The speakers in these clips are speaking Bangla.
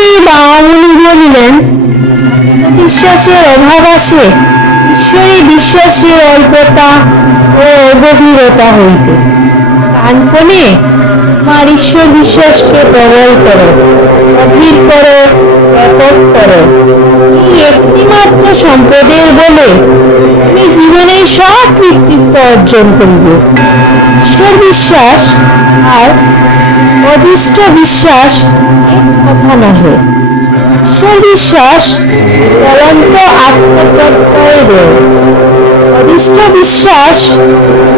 বাঙালি বলিলেন বিশ্বাসের অভাব আছে। ঈশ্বরী বিশ্বাসের অল্পতা ও অগভীরতা হইতে। প্রাণপণে আমার ঈশ্বর বিশ্বাসকে প্রবল করো, অধীর করো, ব্যাপক করো। একটিমাত্র সম্পদের বলে তুমি জীবনের সব কৃতিত্ব অর্জন করিবে। ঈশ্বর বিশ্বাস আর অধিষ্ঠ বিশ্বাস এক কথা নহে। ঈশ্বর বিশ্বাস চলন্ত আত্মপ্রত্যয় রোগ অধিষ্ঠ বিশ্বাস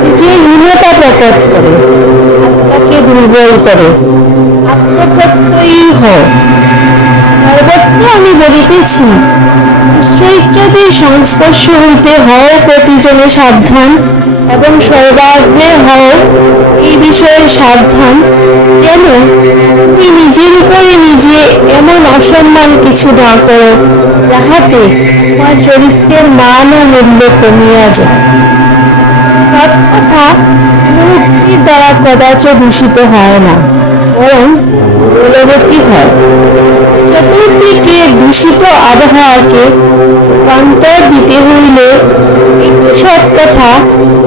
নিজের হীনতা প্রকট করে, আত্মাকে দুর্বল করে। আত্মপ্রত্যয়ী হও। সর্বত্র আমি বলিতেছি। দুশ্চরিত্রদের সংস্পর্শ হইতে হও প্রতিজনে সাবধান এবং সর্বাগ্রে হও এই বিষয়ে সাবধান, যেন তুমি নিজের উপরে নিজে এমন অসম্মান কিছু না করো, যাহাতে তোমার চরিত্রের মান ও মূল্য কমিয়া যায়। সৎ কথা অনুভূতির দ্বারা কদাচ দূষিত হয় না, বরং বলবতী হয়। দূষিত আবহাওয়াকে রূপান্তর দিতে হইলে সৎ কথা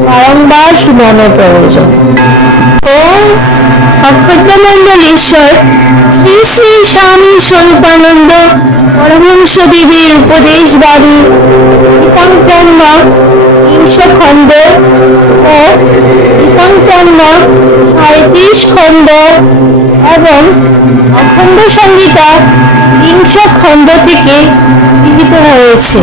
বারংবার শোনানো প্রয়োজন। ও অক্ষতানন্দলেশ্বর শ্রী শ্রী স্বামী স্বরূপানন্দ পরমহংস দেবের উপদেশ বাড়ি গীতাঙ্কর্ম বিংশ খণ্ড ও গীতাঙ্কর্ম সাঁত্রিশ খণ্ড এবং অখণ্ড সংহিতা বিংশ খণ্ড থেকে গৃহীত হয়েছে।